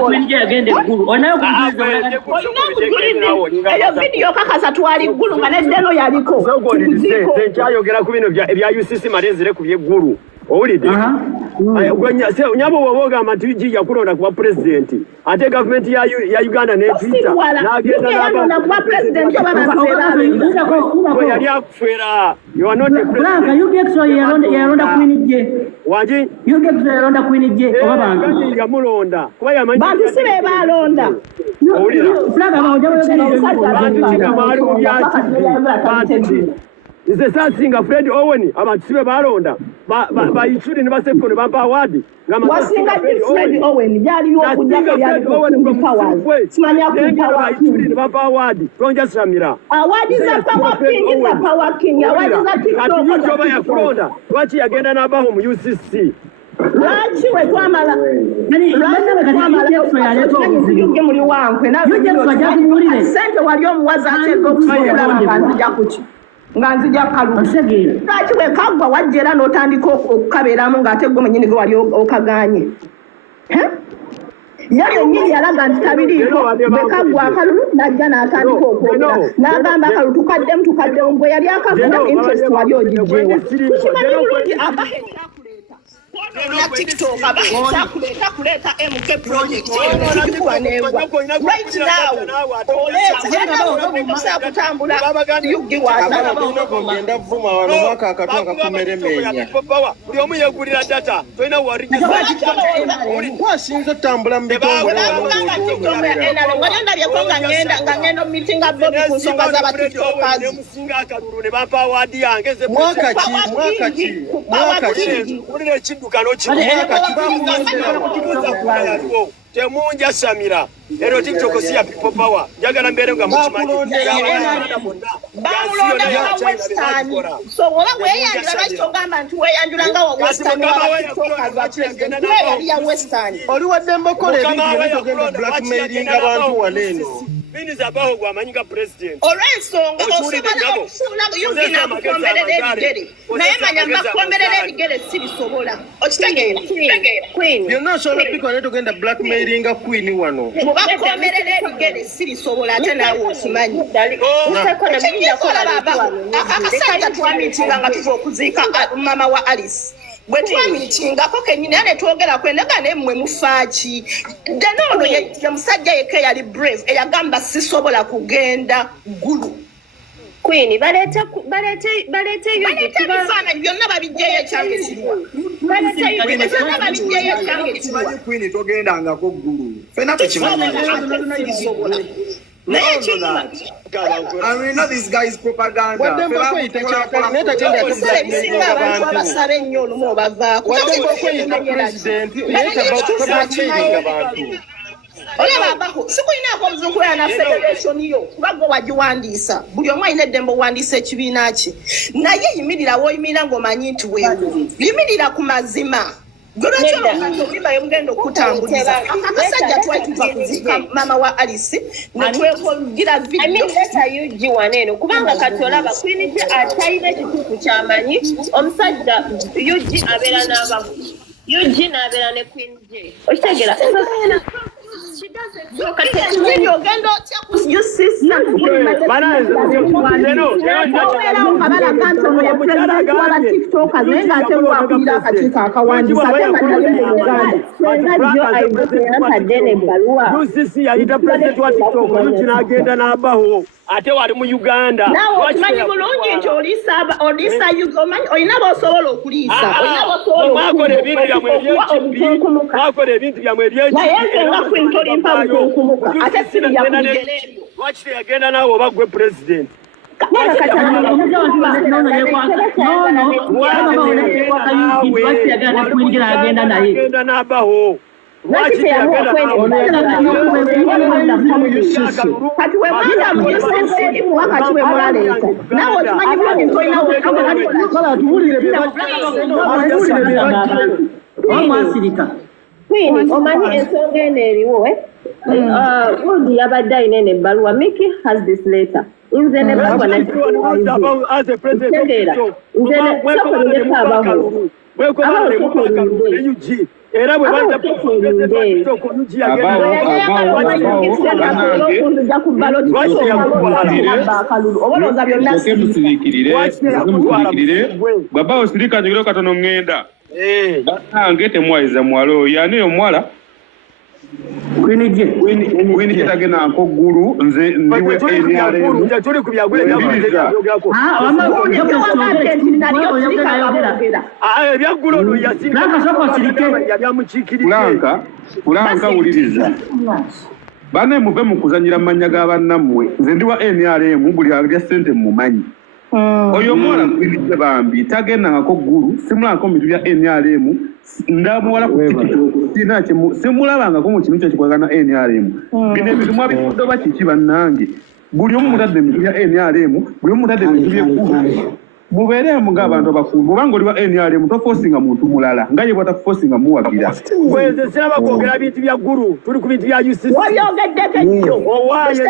Kwinje agende gulu. Onayo kujuliza. Eyo video kakasa twali gulu nga neddeno yaliko. Nkyayogera ku bino ebya UCC malezere ku by'eggulu. Owulidde? Nyabo bw'ogamba nti ujja kulonda kuba pulezidenti ate gavumenti ya Uganda n'etuyita n'agenda kuba pulezidenti yali akufera Franka UGX yalonda kwinije wangi UGX yalonda kwinije oba bantu yamulonda kuba yamanyi bantu si be balonda Franka Nze sasinga Fred Owen abantu sibe balonda bayichuli ne baseko ne bampa award wasinga Fred Owen yali okujja yali power simanya ku power bayichuli ne bampa award tonja samira award za power king award za TikTok yoba yakulonda lwaki yagenda n'abaho mu UCC lwaki we twamala yuge muri wankwe sente wali omuwazi ateeka okusobola nzija kuki nganzija kalu lwaki we kagwa wajja era n'otandika okukaberamu ng'ate gwe mwennyini gwe wali okaganye yali ennyini yalaga nti tabiriiko bwe kagwa akalulu n'ajja n'atandika okwogera n'agamba akalulu tukaddemu gwe yali akafuna interest wali ogijjeewa tukimanyi bulungi abahetera ya TikTok abahita kuleta MK project right now oleta kutambula yugi wata ngenda vuma wano mwaka akatoka kumeremenya buli omu yegulira data toina warije kwasinza tambula mbitongole ngenda byekonga ngenda meeting Bobby ku nsonga z'aba TikTokers musinga akalulu ne bampa award yange ze mwaka ki ulire chidukano temunja samira ero TikTok si ya people power jagala mbere nga muchimanyi so wala weyanjula bakitogamba nti weyanjulanga wa western ya western oli wademba kole ebintu togenda blackmailing abantu waleno bini zabaho gwamanyika president olwensonga osobola okufuna yugina mukomberere ebigere naye manya mbakomberere ebigere sibisobola okitegeera queen byonna osobola biko ne togenda blackmailing queen wano mubakomberere ebigere sibisobola ate naawe okimanyi akakasajja twamitinga nga tuva okuziika mama wa Alice bwe twamitingako kenyini ane twogera kwenega nemmwe mufaaki denono ye musajja yeke yali brave eyagamba sisobola kugenda gulu Queen balete ebifaananyi byonna babijjeyo ekyange kiriwa byonna babijjeyo ekyange kiriwa Queen togendangako ggulu fena tukimanyi I mean, not this guy's propaganda. Sikulinako omuzunkula na federation yo kubagwa wagiwandiisa buli omu alina eddembe owandiisa ekibiina kye naye yimirira w'oyimirira ng'omanyi nti weewu yimirira ku mazima Gulachyo mugenda okutambuliza akasajja twali tuva kuziika mama wa Alice netwekogira video I mean letter yuji waneno kubanga kati olaba Queen je atayina ekituufu kyamanyi omusajja yuji abeera n'abavu yuji n'abeera ne Queen je okitegera she doesn't talk at video gendo you sister TikTok azenga ate wakulira akakiiko akawandiisa UCC yayita president wa TikTok n'agenda n'abaho ate wali mu Uganda okimanyi bulungi nti olisa olina b'osobola okuliisa mwakola ebintu byammwe eby'ekibbi mwakola ebintu byammwe eby'ekibbi ate siri yakugerero lwaki teyagenda naawe oba gwe president agenda n'abaho lwaki teyagenda kati we mwanda muyusesi wakati we mwaleeta nawe okimanyi bulungi nti olina Queen omanyi ensonga eno eriwo Wood yabadde alina eno ebbaluwa Mickey has this letter nze ne bagwa as a president nze ne abaho Bweko bale mu UG. Era bwe bajja baba osirika njogera katono ngenda banange temwayiza mwalo yani omwala Queen kitagena nko guru nze ndiwe NRM tuli ku byagule byagule no yasinga Fulanka uliriza bane muve mukuzanyira manya g'abannamwe nze ndiwa NRM buli alya sente mumanyi oyo mwana kwinije bambi tagenda ngako guru simulako mitu bya NRM ndamuwala ku TikTok sinache simulabanga ko mu kintu kyo kikwagana NRM bine bintu mwabifudo bakiki bannange buli omu mutadde mitu bya NRM buli omu mutadde mitu bya guru mubere mu ng'abantu abafumbo obanga oli wa NRM toforcinga muntu mulala nga ye bwata forcinga muwagira kweze siraba kwogera bintu bya guru tuli ku bintu bya UCC wayogeddeko ekyo owaye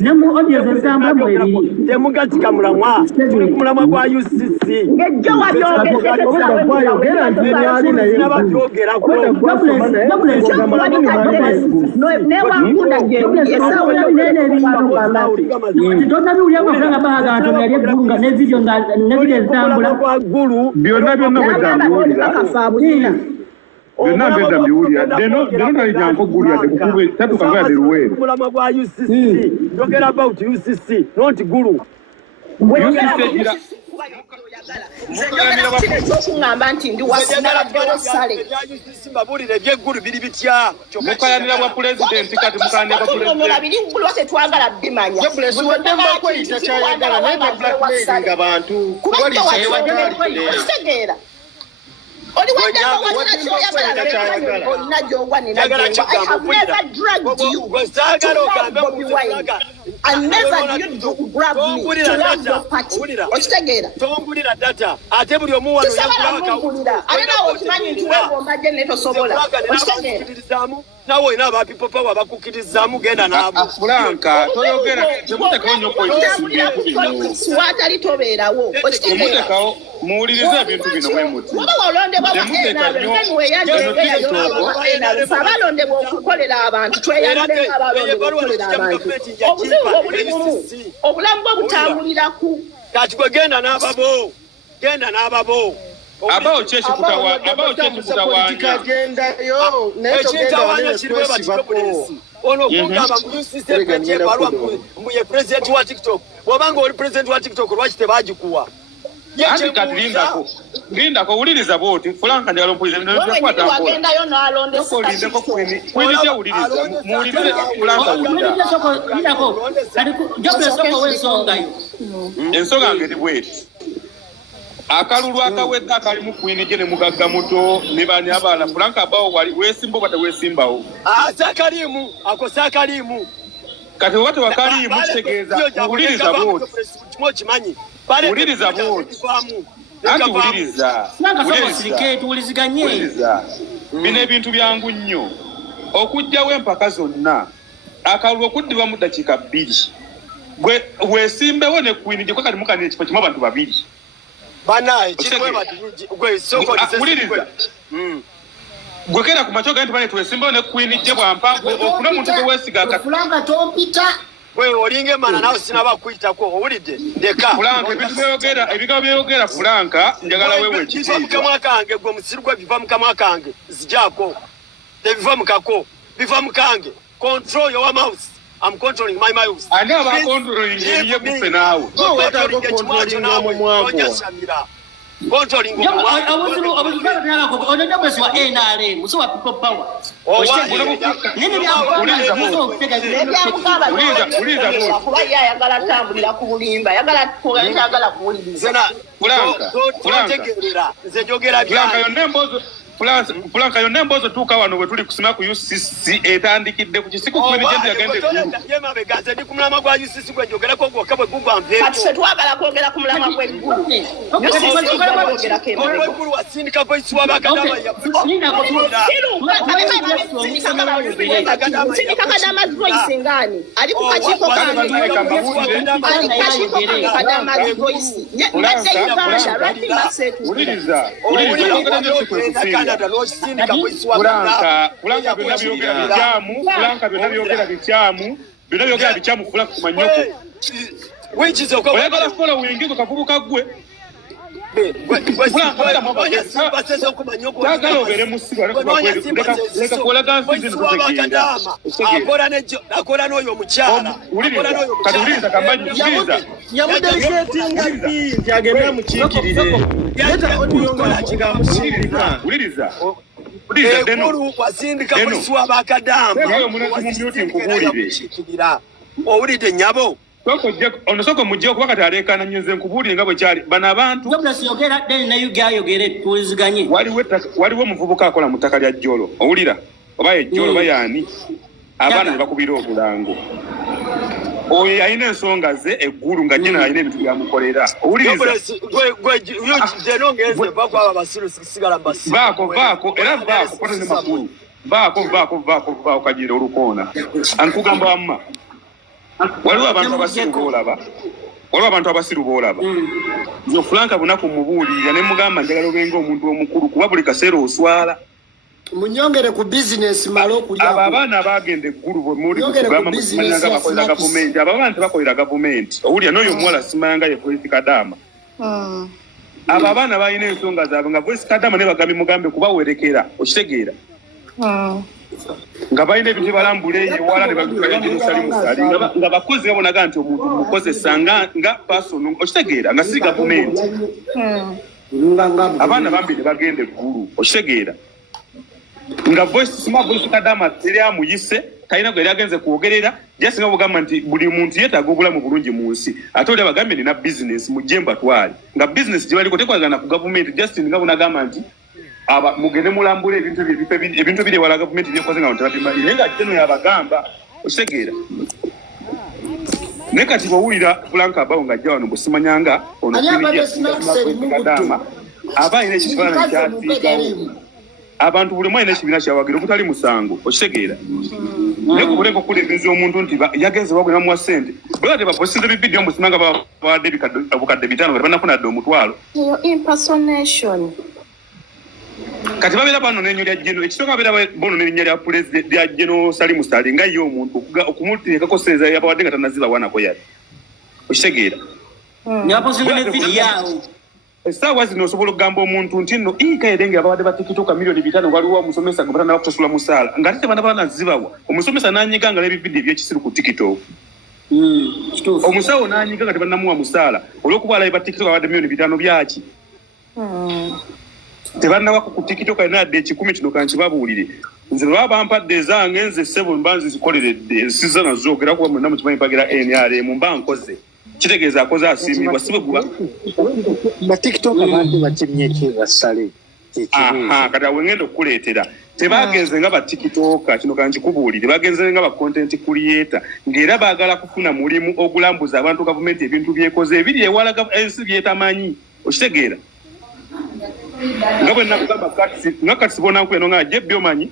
nemu audience nsamba mwebiri temugatika mulamwa tuli ku mulamwa gwa UCC ngejjo wayogeddeko newakunda Tonabiulya amafranga baga atumya lyeggunga ne video ezitambula byonna byonna mbedda mbiwulira deno talijjanko gulya tekukube tatukanga yadde luweero mulamwa gwa UCC yogera about UCC not guru ekyokuŋŋamba nti ndi wasinaladdewasale mbabulire ebyeggulu biri bitya mukayanira bwa pulezidenti kati mukayanira biri ggulu wate twagala bimanya kitegeera oli olina gyogwa nenagenda I have never dragged you to Bobi Wine. I never you grab me to run your party. Okitegeera tombulira data ate buli omu wano yakulaka ate nawe okimanyi nti wegomba gye ne tosobola okitegeera nawe olina aba people power bakukkiririzaamu genda naabo Fulanka toyogera temutekawo nnyo swatali tobeerawo okitegeera muwulirize ebintu bino bwe muti oba walondebwa abalondebwa okukolera abantu tweyandeko abalondebwa okukolera abantu obuzibu obuli bumu obulamu bwe butambulira ku kati gwe genda n'ababo abawo kyekikutawanya ekintawanya kiriwe bakikopolisi ono okugamba mu UCC ekyebalwa mbuye president wa TikTok bw'obanga oli president wa TikTok lwaki tebagikuwa anti kati lindako wuliriza bwoti Fulanka njagala ompuliza wagendayo n'alondeko kwinija wuliriza muwulirize Fulanka ensonga ngeri bweti akalulu akawedde akalimu kwinije ne mugagga muto ne bani abaana Fulanka abawo wali weesimba oba teweesimbawo sakalimu kati oba tewakalimu kitegeeza wuliriza bwoti wuliriza bwoti anti wuliriza bino ebintu byangu nnyo okugjawo empaka zonna akalulu okuddibwa mu ddakiika 2 weesimbewo ne kwinije kwa kati mukani ekifo kimu abantu babiri wuliriza gwekera ku machoga nti bane twesimbawo ne kwinije bwampa ofune omuntu gwe weesiga Fulanka tompita gwe olinga emana nawe sinaba kuyitako owulidde ndeka Fulanka ebigabo byeyogera Fulanka njagala wewe biva mukamwa kange gwe musiru gwe biva mukamwa kange zijako tebiva mukako biva mukange control your mouth. I'm controlling my mouth. I know about controlling ye kufe nawe controlling Fulanka yonna emboozi otuuka wano bwe tuli kusima ku UCC etandikidde ku kisiku ku bino yagende kati ffe twagala kwogera ku mulamwa gw'eggulu sindika kadamazi voice ngani ali ku kakiiko kange ali kakiiko kange kadamazi voice nadde Uganda lwaki baseetu Fulanka byonna byogera bikyamu Fulanka kumanyoko oyagala kukola wengeko kavubuka gwe tagala obeere musiba leka kolaga nsi zino akola n'oyo omukyala kati wuliriza kambanyi yamudelegatinga nti agende amukiikirire wuliriza Gulu wasindika polisi w'abakadamba owulidde nnyabo onosoko mujjeko kuba kati aleekaana nnyuze nkubuulire nga bwe kyali bano abantu waliwo omuvubuka akola mu ttaka lya Jjolo owulira oba ejjolo oba yaani abaana ne bakubira obulango oyo yalina ensonga ze eggulu nga jena alina ebintu byamukolera owuliriza vaako era vaako poteze makulu vaako kagira olukoona ankugamba wamma waliwo abantu abasiru boolaba nyo Fulanka bunaku mubuulirira ne mugamba njagala obenga omuntu omukulu kuba buli kaseera oswala munyongere ku business malo okulya abo abaana bagenda eggulu bwemuli kugamba mumanyanga bakolera gavumenti abo abaana tebakolera gavumenti owulira n'oyo omuwala simanga ye Voice Kadama abo abaana balina ensonga zaabwe nga Voice Kadama ne bagambi mugambe kubawerekera okitegeera nga balina ebintu balambula ewala ne babikalamusali nga bakozi babonaga nti omuntu mukozesa nga pasono okitegeera nga si gavumenti abaana bambi ne bagenda eggulu okitegeera nga Voice Kadama teri amuyise talina gwe agenze kwogerera jasinga bugamba nti buli muntu yeetaaga obulamu bulungi mu nsi ate oli abagambe nina business mujje mbatwale nga business gye baliko tekwagana ku gavumenti Justin nga bunagamba nti mugende mulambula ebintu biri ewala gavumenti byekoze nga tebabimanyi naye nga jeno yabagamba okitegeera naye kati bwowulira Fulanka abawo ng'ajja wano bwesimanyanga ono Kadama aba alina ekifaananyi kyasiigawo abantu buli mwalina ekibiina kyawagira okutali musango okitegeera naye kubuleko okuleebeza omuntu nti yagenze bagwe muwa ssente bwe bate baposize bibidiyo musimanga bawadde obukadde 5 nga tebannafunadde omutwalo kati babeera bano n'ennyo lya Jeno ekisooka babeera bono n'erinnya lya pulezidenti lya Jeno Salimu Sali nga ye omuntu okumuteekako seeza yabawadde nga tannazibawanako yali okitegeera essaawa zino osobola okugamba omuntu nti nno ikaerenga abawadde ba tikitoka milioni 5 waliwo omusomesa gwe batannaba kusasula musaala nga ate tebanaba nazibawa omusomesa n'anyiganga n'ebividiyo ebyekisiru ku tiktok omusawo n'anyiga nga tebannamuwa musaala olw'okuba alabe ba tiktok abawadde milioni 5 byaki tebannawako ku tiktok alina adde 10 kino kankibabuulire nze lwaba bampadde ezange nze ssebo mba nzizikoleredde ensizza nazo era kuba mwenna mukimanyi mpagira NRM mba nkoze kitegeeza akoze asiimibwa si bwe guba batiktok abantu bakimye ekibasale kati awe ngenda okukuleetera tebagenze nga batikitoka kino kankikubuulire bagenze nga bacontent creator ng'era baagala kufuna mulimu ogulambuza abantu gavumenti ebintu byekoze ebiri ewala ensi byetamanyi okitegeera nga bwe nakugamba nga kati sibona nkweno nga je byomanyi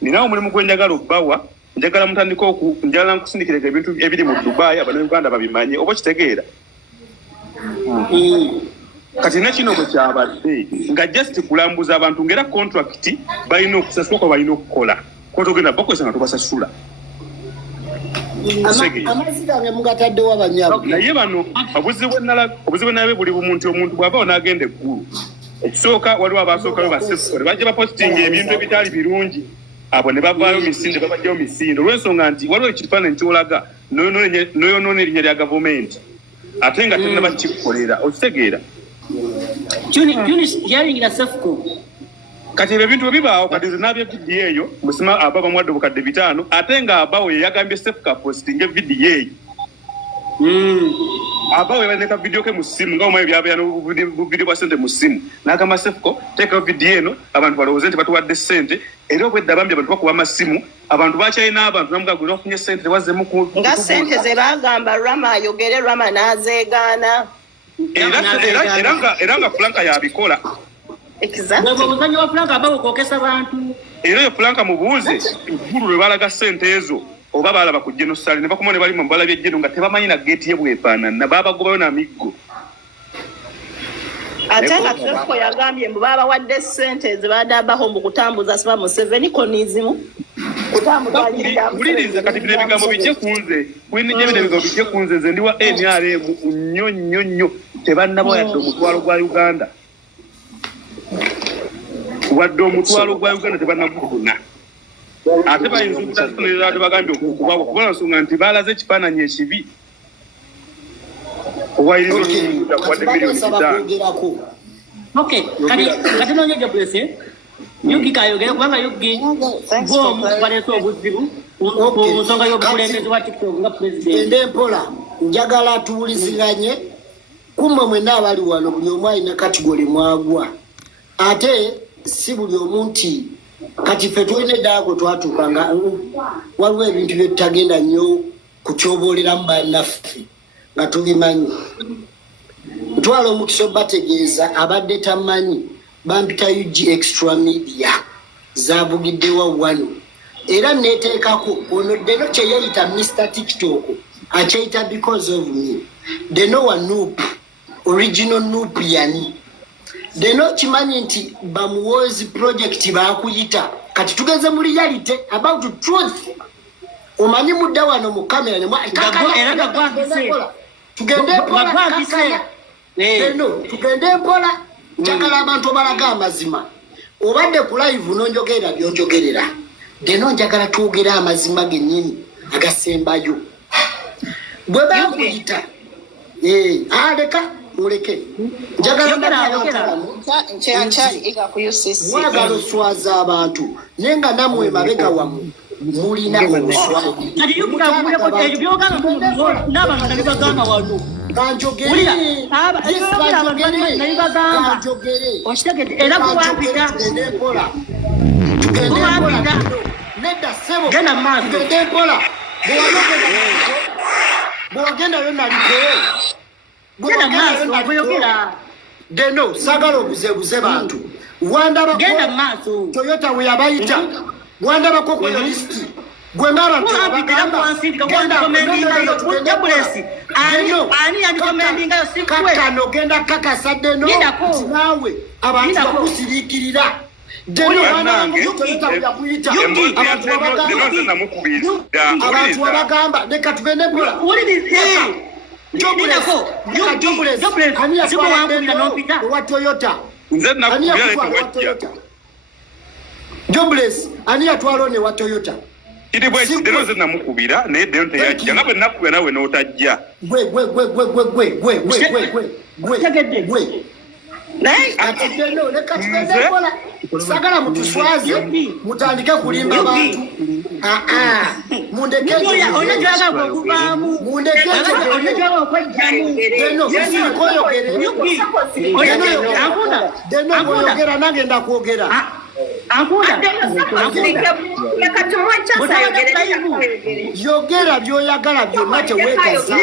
ninawo omulimu gwe njagala obbawa njagala mutandika njagala nkusindikirega ebintu ebiri mu Dubai Abannayuganda babimanye oba kitegeera kati nakino bwe kyabadde nga just kulambuza abantu ngera contract balina okusasula balina okukola ko togenda bakozesa nga tubasasula amazzi gange mugataddewo abanyabo naye bano obuzibu bwe buli omuntu bw'avaawo n'agenda eggulu ekisooka waliwo abasookayo basesukole bajja bapositinga ebintu ebitali birungi abo ne bavaayo misinde babajjayo misinde olw'ensonga nti waliwo ekifaananyi kyolaga noyonoona erinnya lya gavumenti ate nga tennaba kikukolera okitegeera kati ebyo ebintu bwe bibaawo kati nze n'abya vidiyo eyo musima aba bamuwadde obukadde 5 ate nga abawo ye yagambye sefuka postinga evidiyo eyo aba we baneka video ke musimu nga omwe byabya no video kwa sente musimu nakama sefuko teka video eno abantu balowoze nti batuwadde sente era okwedda bambye abantu bakuba masimu abantu bakyayina abantu namugagulira ofunye sente wazemu ku nga sente ze bagamba Rama ayogere Rama n'azeegaana era nga Franka yabikola exactly omuzanyo wa Franka abawo kwokesa bantu era yo Franka mubuuze gulu lwe balaga sente ezo oba balaba ku genocide ne bakumone bali mu mbala by'ejjeno nga tebamanyi na gate ye bwefaanana babagobayo n'amiggo ate nga Trefco yagambye mbu babawadde ssente zibadabaho mu kutambuza siba Museveni konizimu kuliriza kati bino ebigambo bijje kunze kwinije bino ebigambo bijje kunze nze ndi wa NRM nnyo tebannaba yadde omutwalo gwa Uganda wadde omutwalo gwa Uganda tebannagufuna ate bayinza okutatunulira tebagambye okukubawo kubona nsonga nti baalaze ekifaananyi ekibi owayiriza wadde miliyoni ttaano. Okay, kati nonyeje blesse Yugi kayogera kubanga Yugi bom baleeta obuzibu ku nsonga y'obukulembeze wa TikTok nga president. Ende mpola njagala tuwuliziganye kumwe mwena abali wano buli omu alina kategori mwagwa ate si buli omuntu kati ffe tulina eddako twatuuka nga waliwo ebintu bye tutagenda nnyo kutyobooleramu bannaffe nga tubimanyi ntwala omukisa obategeeza abadde tamanyi bampita UG extra media zavugiddewa wano era neteekako ono deno kyeyayita Mr. TikTok akyeyita because of me deno wa Noop original Noop yani deno kimanyi nti bamuwozi project bakuyita kati tugeze mu reality about truth omanyi mudda wano mu kamera ne tugende mpola deno tugende mpola njagala abantu balaga amazima obadde ku live nonjogerera byonjogerera deno njagala twogera amazima gennyini agasembayo bwe bakuyita aleka muleke njagala mwagala oswaza abantu naye nga namwe mabega wamu mulina oluswazi bwagenda deno sagala obuzebuze bantu wandabako Toyota we yabayita wandabako ku listi gwenda abantu abagamba kakano genda kakasa deno nawe abantu bakusirikirira deno Toyota we yakuyita abantu abagamba leka tugende mpola Jobless ani yatwalo ne wa Toyota kidi bwe deno ze namukubira ne deno teyajja nga bwe nakubira nawe n'otajja gwe ati deno leka tugende mpola sagala mutuswaze mutandike kulimba abantu mundekeyogera nagenda kwogera yogera byoyagala byonna teweekaza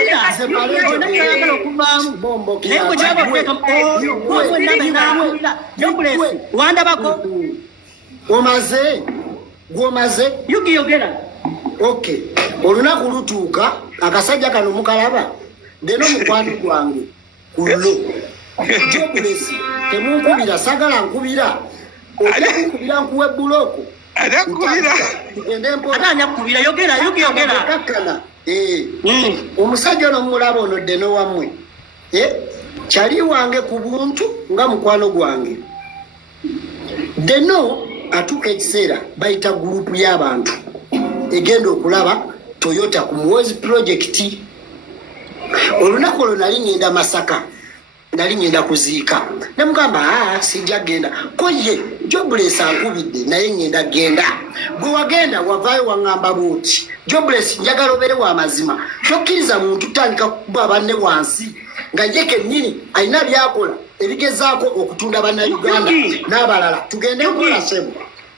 omaze yogera okay olunaku lutuuka akasajja kano mukalaba deno mukwano gwange kullo Jobless temunkubira sagala nkubira okukubira nkuwe buloko tugende mpola yogera omusajja ono mulaba ono deno wammwe kyali wange ku buntu nga mukwano gwange deno atuuka ekiseera bayita gurupu y'abantu egenda okulaba Toyota ku muwozi project olunaku olwo nali ngenda Masaka nali ngenda kuziika ne mugamba sijja genda ko ye Jobless ankubidde naye ngenda genda gwe wagenda wavaayo waŋŋamba buuti Jobless njagala obeere wa mazima tokkiriza muntu tutandika kuba banne wansi nga ye kennyini alina byakola ebigezaako okutunda bannayuganda n'abalala tugende mpola sebo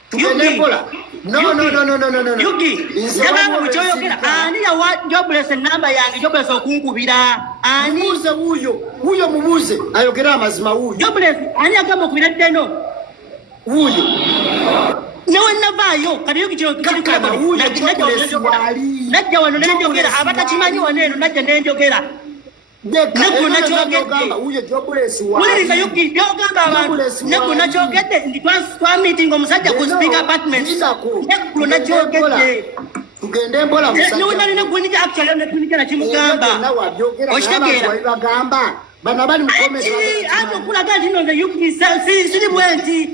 tugende mpola no njagala bukyoyogera ani yawa Jobless ennamba yange Jobless okunkubira ani mubuuze wuuyo mubuuze ayogera amazima wuuyo Jobless ani agamba okubira ddeno wuuyo newe navaayo kati yo najja wano nenjogera abatakimanyi wano eno najja nenjogera negona kyogedde wuliriza yuki byogamba abantu negona kyogedde ndi twamitinga omusajja ku speaker apartment negona kyogedde tugende mpola nalina gwenika actually netunikera kimugamba okitegeera bana bali mukomenti ato kulaga nti nno yuki siri bwenti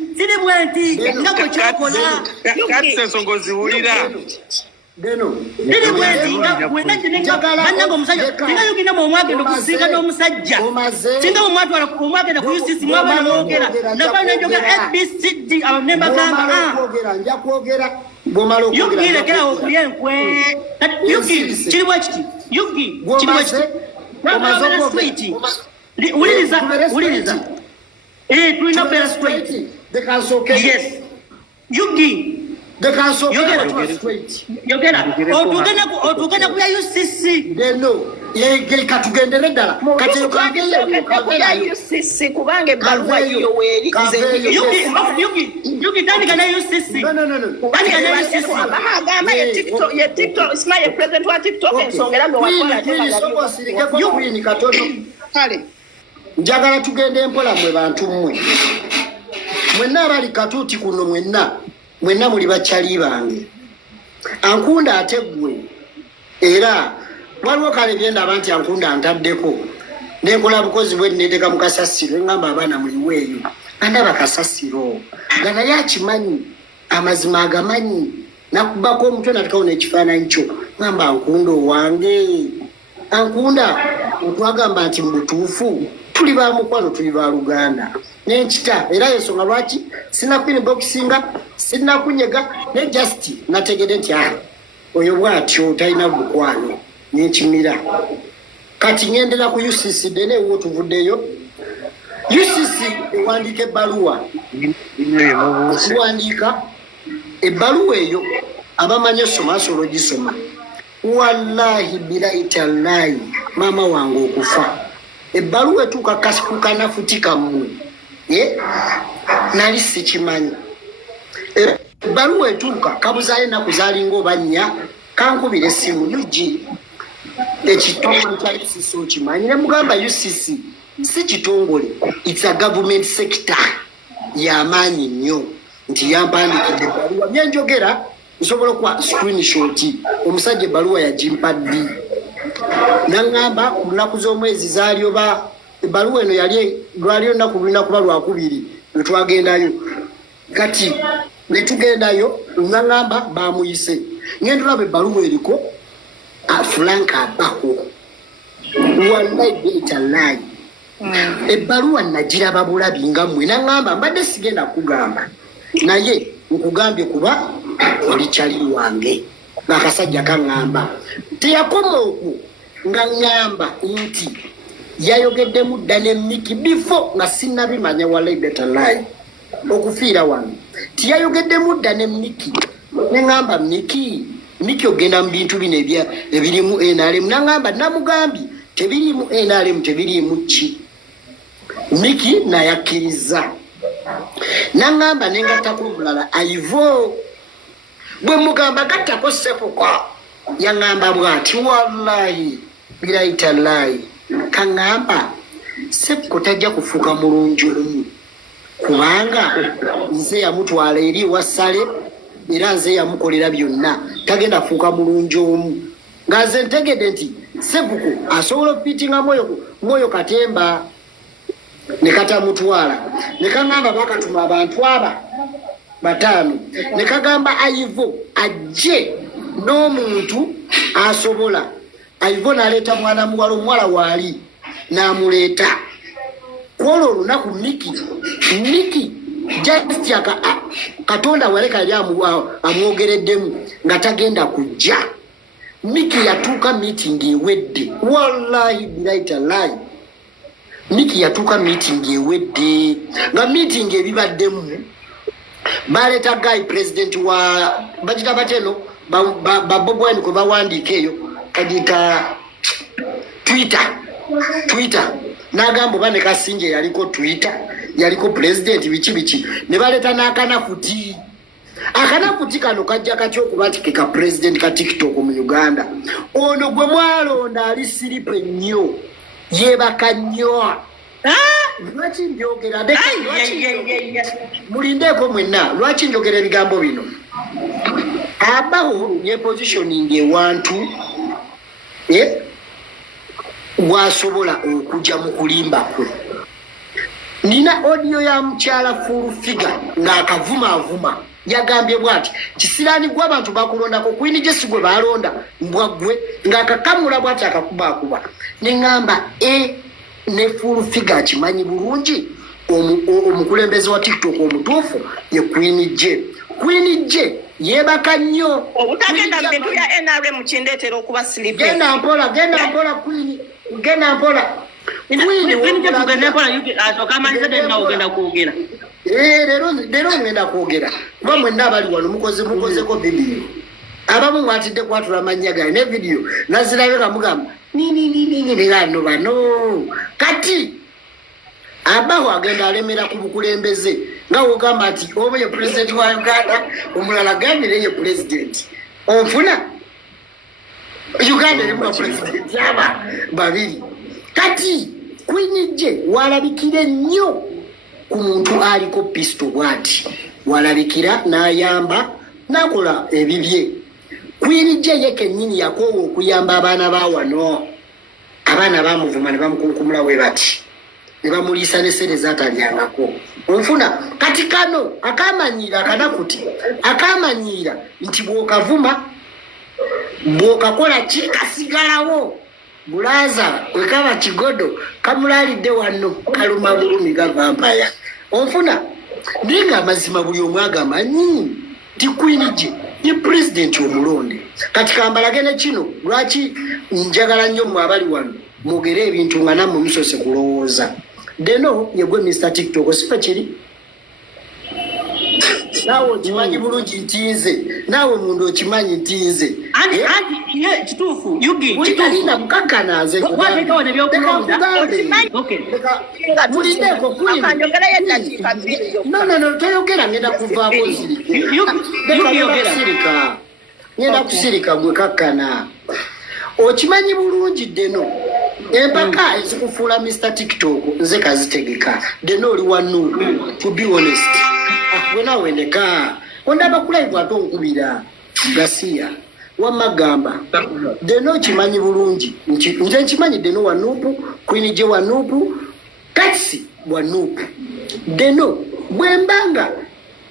nga bwe kyakola kati sensongozi wulira Deno. Nini bwenti bannanga omusajja singa yogenda mu omwagenda okusinga n'omusajja singa omwagenda ku UCC mwabana mwogera nava nenjogera ABCD abanemba gamba nja kwogera bwomala yugi lekera okulya enkwe yugi kiri bwe kiti yugi kiri bwe kiti wuliriza tulina beera straight yes yugi yogera otugenda kuya UCC katugendere ddala UCC kubanga ebbaluwa yiyo weeri yugi tandika na UCC agamba ye TikTok isima ye president wa TikTok ensongera kale njagala tugende mpola mwe bantu mwenna abali katuuti kuno mwenna muli bakyali bange ankunda ate ggwe era waliwo kale byendaba nti ankunda antaddeko nenkola bukozi bwe neeteka mu kasasiro eŋŋamba abaana muliweeyo andaba kasasiro nga naye akimanyi amazima agamanyi nakubako omutwe natekawo n'ekifaananyi kyo ŋŋamba ankunda owange ankunda otwagamba nti mu butuufu tuli ba mukwano tuli ba Luganda nenkita era ensonga lwaki sinafini bokisinga sinakunyega ne just nategede nti oyo bwatyo talina bukwano nenkimira kati ngendera ku UCC dene wo tuvuddeyo UCC ewandiika ebbaluwa okuwandiika ebbaluwa eyo abamanyi osoma asobola ogisoma wallahi bilahi tallahi maama wange okufa ebbaluwa etuuka kukanafutika mmwe nali sikimanyi ebbaluwa etuuka kabuzayo ennaku zalinga oba nnya kankubira essimu yugi ekitongole kya UCC okimanyi ne mugamba UCC si kitongole it's a government sector y'amaanyi nnyo nti yampandikidde ebbaluwa byenjogera nsobola okuwa screenshot omusajja ebbaluwa yagimpa ddi naŋŋamba ku lunaku z'omwezi zaali oba ebbaluwa eno lwali olunaku lulina kuba lwakubiri netwagendayo kati netugendayo naŋŋamba bamuyise ngenda olaba ebbaluwa eriko Frank abako wallahi beitalayi ebbaluwa nagiraba bulabi nga mmwe naŋŋamba mbadde sigenda kugamba naye nkugambye kuba oli kyali wange n'akasajja kaŋŋamba teyakoma okwo nga ŋŋamba nti yayogeddemu dda ne Miki before nga sinnabimanya wallahi betalayi okufiira wano tiyayogeddemu dda ne Miki ne ŋŋamba Miki ogenda mu bintu bino ebirimu NRM naŋŋamba namugambye tebirimu NRM tebirimu ki Miki nayakkiriza naŋŋamba nengattako omulala Ivo bwe mugamba gattako Sefuko yaŋŋamba bw'ati wallahi bilahi tallahi kaŋŋamba Sefuko tajja kufuuka mulungi omu kubanga nze yamutwala eri wassale era nze yamukolera byonna tagenda fuuka mulungi omu nga nze ntegedde nti Sefuko asobola okupiitinga mwoyo katemba ne katamutwala ne kaŋŋamba bakatuma abantu aba 5 ne kagamba Ivo ajje n'omuntu asobola Ivo n'aleeta mwana muwala omuwala waali n'amuleeta kwolwo olunaku Miki just katonda waleka yali amwogereddemu nga tagenda kujja. Miki yatuuka meeting ewedde, wallahi bilaita lai. Miki yatuuka meeting ewedde nga meeting ebibaddemu baleta guy president wa bajita bateno Bobi Wine ko bawandiika eyo kagita Twitter nagambo bane Kasinje yaliko Twitter yaliko president bichi ne baleta n'akanafuti kano kajja kachyo kubati ka president ka TikTok mu Uganda ono gwe mwalonda ali siripe nnyo yebaka nnyo lwaki njogera mulindeko mwenna lwaki njogera ebigambo bino abaho ye positioning ewantu wasobola okuja mu kulimba kwe. Nina audio ya mchala full figure ng'akavuma yagambye bwati kisirani gwa abantu bakulondako Queen Jesse gwe balonda mbwagwe ng'akakamula bwati akakuba ningamba ne full figure kimanyi bulungi omukulembeze wa TikTok omutuufu ye Queen J yebaka nnyo obutagenda bintu ya NRM mukindetera okuba silipe genda mpola Queen genda mpola Lero ngenda kwogera kuba mwenna abali wano mukozeko video abamu mwatidde kwatula amannya gaye ne video nazirabeka mugamba nino bano kati abaho agenda alemera ku bukulembeze nga wogamba ati oba ye president wa Uganda omulala gambire ye president onfuna Uganda eri mu president yaba babiri kati Queen J walabikire nnyo ku muntu aliko pisto bwati walabikira n'ayamba nakola ebibye. Queen J yeke nyini yakowo okuyamba abaana ba wano abaana bamuvuma ne bamukunkumula we bati ne bamulisa ne sere zatalyangako onfuna kati kano akamanyira kanakuti akamanyira nti bwokavuma bwokakola kikasigalawo bulaza wekaba kigodo kamulalidde wano kaluma bulumi gavampaya onfuna ninga amazima buli omwaga manyi ti Queen J ni president omulonde kati kambalagene kino lwaki njagala nnyo mu abali wano mugere ebintu nga namwe musose kulowooza deno yegwe Mr. TikTok sifa kiri nawe okimanyi bulungi ntinze nawe mundu okimanyi ntinze ye kituufu yugi kitalina mukakanaze watekawo nebyokulonda mulindeko no toyogera ngenda kuvaako ngenda kusirika gwe kakkana okimanyi bulungi deno empaka ezikufuula Mr. TikTok nze kazitegeka deno oli wanu to be honest wenawendeka ondaba kulaivu ate onkubira gasiya wamagamba deno kimanyi bulungi nze nkimanyi deno wanupu Queen J wanupu katsi wanupu deno bwembanga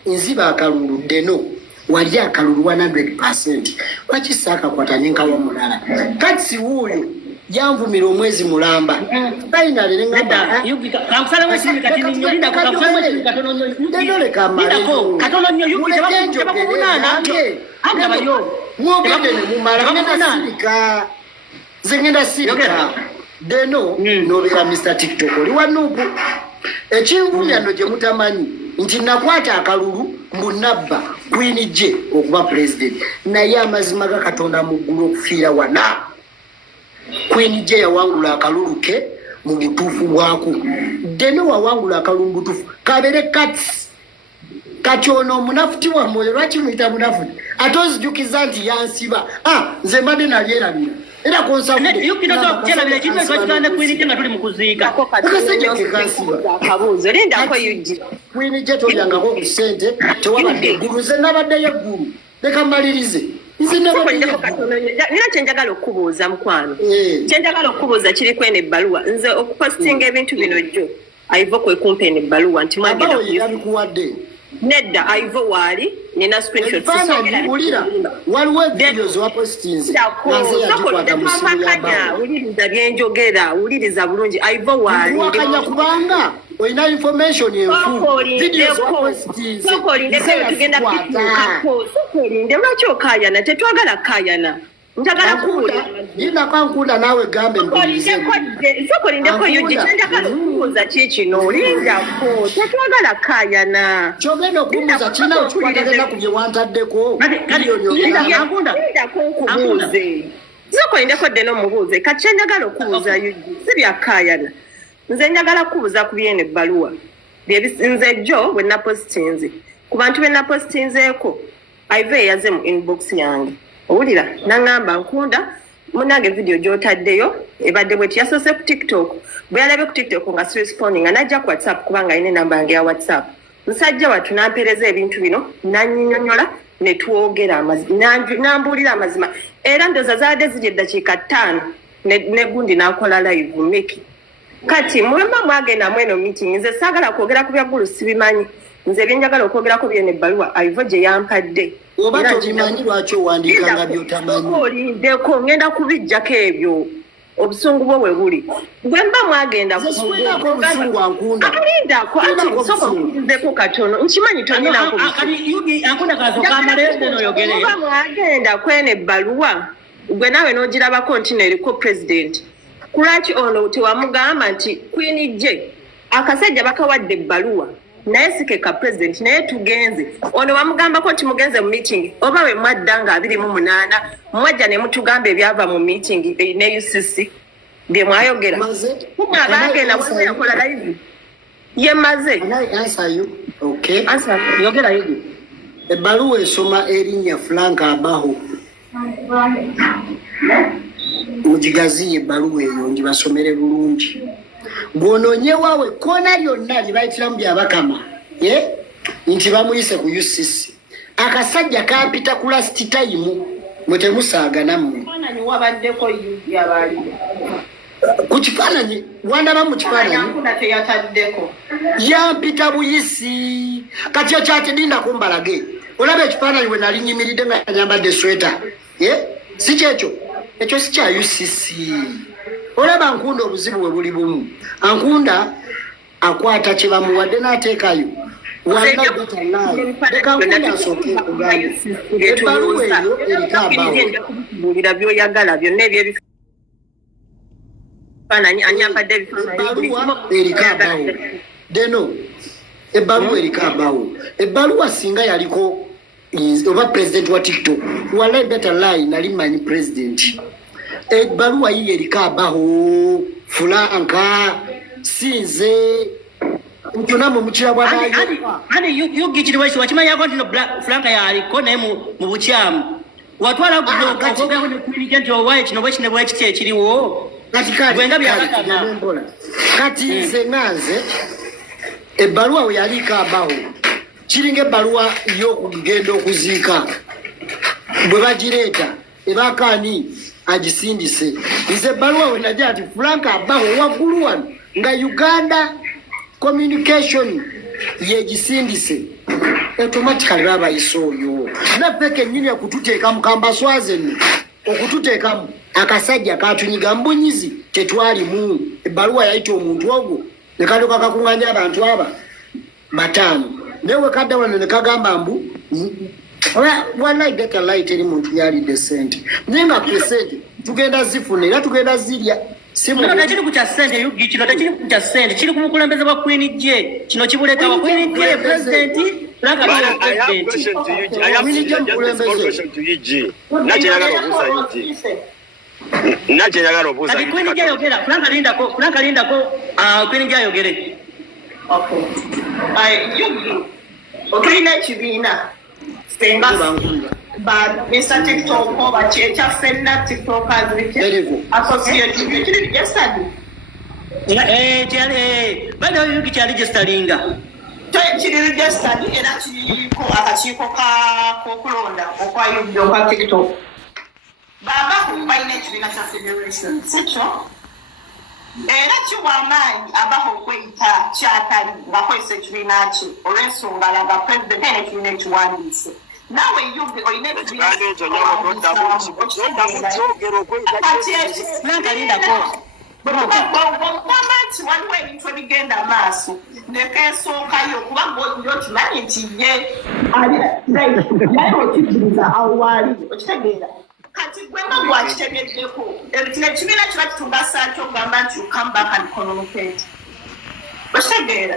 nziba akalulu deno wali akalulu 100% wakisaaka kwatanyenka wa mulala katsi wuyo janvumira omwezi mulamba finally nengamba zengenda sirika deno nobera Mr. TikTok oli wanupu ekinvumya no gye mutamanyi nti nakwata akalulu mbunabba Queen J okuba president naye amazima ga Katonda mu ggulu okufiira wana Queen J yawangula akalulu ke mu butuufu bwako deno wawangula akalulu mu butuufu kabere kats kachona omunafuti wa moyo lwaki muyita munafuti ate ozijukiza nti yansiba nze mbadde nalyerabira era konsabudde Queen J tolyangako ku ssente tewabadde eggulu nze nabaddeyo eggulu leka mmalirize nina kyenjagala okubuuza mukwano kyenjagala okubuuza kiriko eno ebbaluwa nze okupostinga ebintu bino jjo aivo kwekumpa eno ebbaluwa nti mwagenda nedda aivo waali nina screenshot waliwo videos wapostinze uliriza byenjogera uliriza bulungi aivo waali wakanya kubanga oyina information sokolinde lwaki okayana tetwagala kayana njagala kuwulira nawe gambe sokolindeko yogikyenjagala okubuuza kikino lindako tetwagala kayana kyogenda okumuuza kirina okikwatagenda ku bye wantaddeko lindako nkubuuze sokolindeko dde n'omubuuze kati kyenjagala okubuuza yugi si byakayana nze njagala kubuuza ku byene ebbaluwa nze jjo bwe napositinze ku bantu be napositinzeeko aive eyaze mu inbox yange owulira naŋŋamba nkunda munange video gy'otaddeyo ebadde bwe tiyasoose ku tiktok bwe yalabye ku tiktok nga siresponding nga najja ku whatsapp kubanga alina enamba yange ya whatsapp musajja wattu nampeereza ebintu bino nanyinyonyola ne twogera nambuulira amazima era ndoza zaadde ziri eddakiika 5 ne gundi n'akola live miki kati mwemba mwagenda mweno meeting nze saagala kwogera ku byaggulu sibimanyi nze byenjagala okwogerako byene ebbaluwa aivo gye yampadde oba tobimanyi lwaki owandiika nga byotamanyi olindeko ngenda kubijjako ebyo obusungu bwo bwe buli bwe mba mwagenda alindako sokokuizeko katono nkimanyi toninaoba mwagenda kwene ebbaluwa gwe naawe n'ogirabako nti neriko president kulaki ono tewamugamba nti Queen J akasajja bakawadde ebbaluwa naye sikeka president naye tugenze ono wamugambako nti mugenze mu meeting oba we mwadda nga 28 mwajja ne mutugamba ebyava mu meeting ne UCC bye mwayogera kumwabagenda bwe yakola live ye maze yogera yugi ebbaluwa esoma erinnya Frank Abaho mugigaziye ebbaluwa eyo ngibasomere bulungi bw'onoonye waawe koona lyonna lye bayitiramu byabakama nti bamuyise ku UCC akasajja kampita ku last time mwe temusaaganamu ku kifaananyi wandaba mu kifaananyi yampita buyisi kati ekyatedinda kumbalage olaba ekifaananyi we nali nyimiridde nga nyambadde sweta si kyekyo ekyo si kya UCC olaba Nkunda obuzibu bwe buli bumu Nkunda akwata kye bamuwadde n'ateekayo ebbaluwa eyo eriko abawo byoyagala byonna ebyebifaananyi anyambadde ebbaluwa eriko abawo deno ebbaluwa eriko abawo ebbaluwa singa yaliko oba president wa TikTok wala better lie nali manyi president ebbaluwa yiye eriko abaho Fulanka sinze ntunamo mukira bwabayo ani yugikiriwesi wakimanyako nti Fulanka yaliko naye mu bukyamu watwala okogako ne Queen nti owaye kino bwe kine bwekiti ekiriwo kati nze nanze ebbaluwa we yaliko abaho kiringa ebbaluwa y'okugenda okuziika bwe bagireeta ebakaani agisindise nze ebbaluwa we najja ati Frank Abaho waggulu wano nga Uganda communication yegisindise automatically babayise oyo naffe kennyini okututeeka mu kambaswazenno okututeekamu akasajja katunyiga mbunyizi tetwalimu ebbaluwa yayita omuntu ogwo ne kalyoka kakuŋŋanya abantu aba 5 newe kadda wano ne kagamba mbu wala igata light eri muntu yalidde sente naye nga presente tugenda zifuna era tugenda zirya tekiri ku kya ssente yugi kino tekiri ku kya ssente kiri ku mukulembeze bwa Queen J kino kibuleka wa Queen J president Frank Abaho Queen J yogera Frank alindako Queen J ayogere yugi okirina ekibiina ba Mr. TikTok oba kyekyafenna TikTokers associate kiri registered bado yugi kyali registeringa kiri registered era kiriko akakiiko k'okulonda okwa yugi okwa TikTok baba balina ekibiina kya federation sikyo era kiwa amaanyi Abaho okweyita kyatali ngakwesa ekibiina kye olw'ensonga laga president ena ekibiina ekiwandiise nawe yugi olina nti waliwo ebintu ebigenda maaso nekesookayo kuba ng'oliro okimanyi nti ye naye okikkiriza awo waali okitegeera kati gwe nga gwakitegeddeko kino ekibiina kiba kitugasa ki okugamba nti come back and communicate okitegeera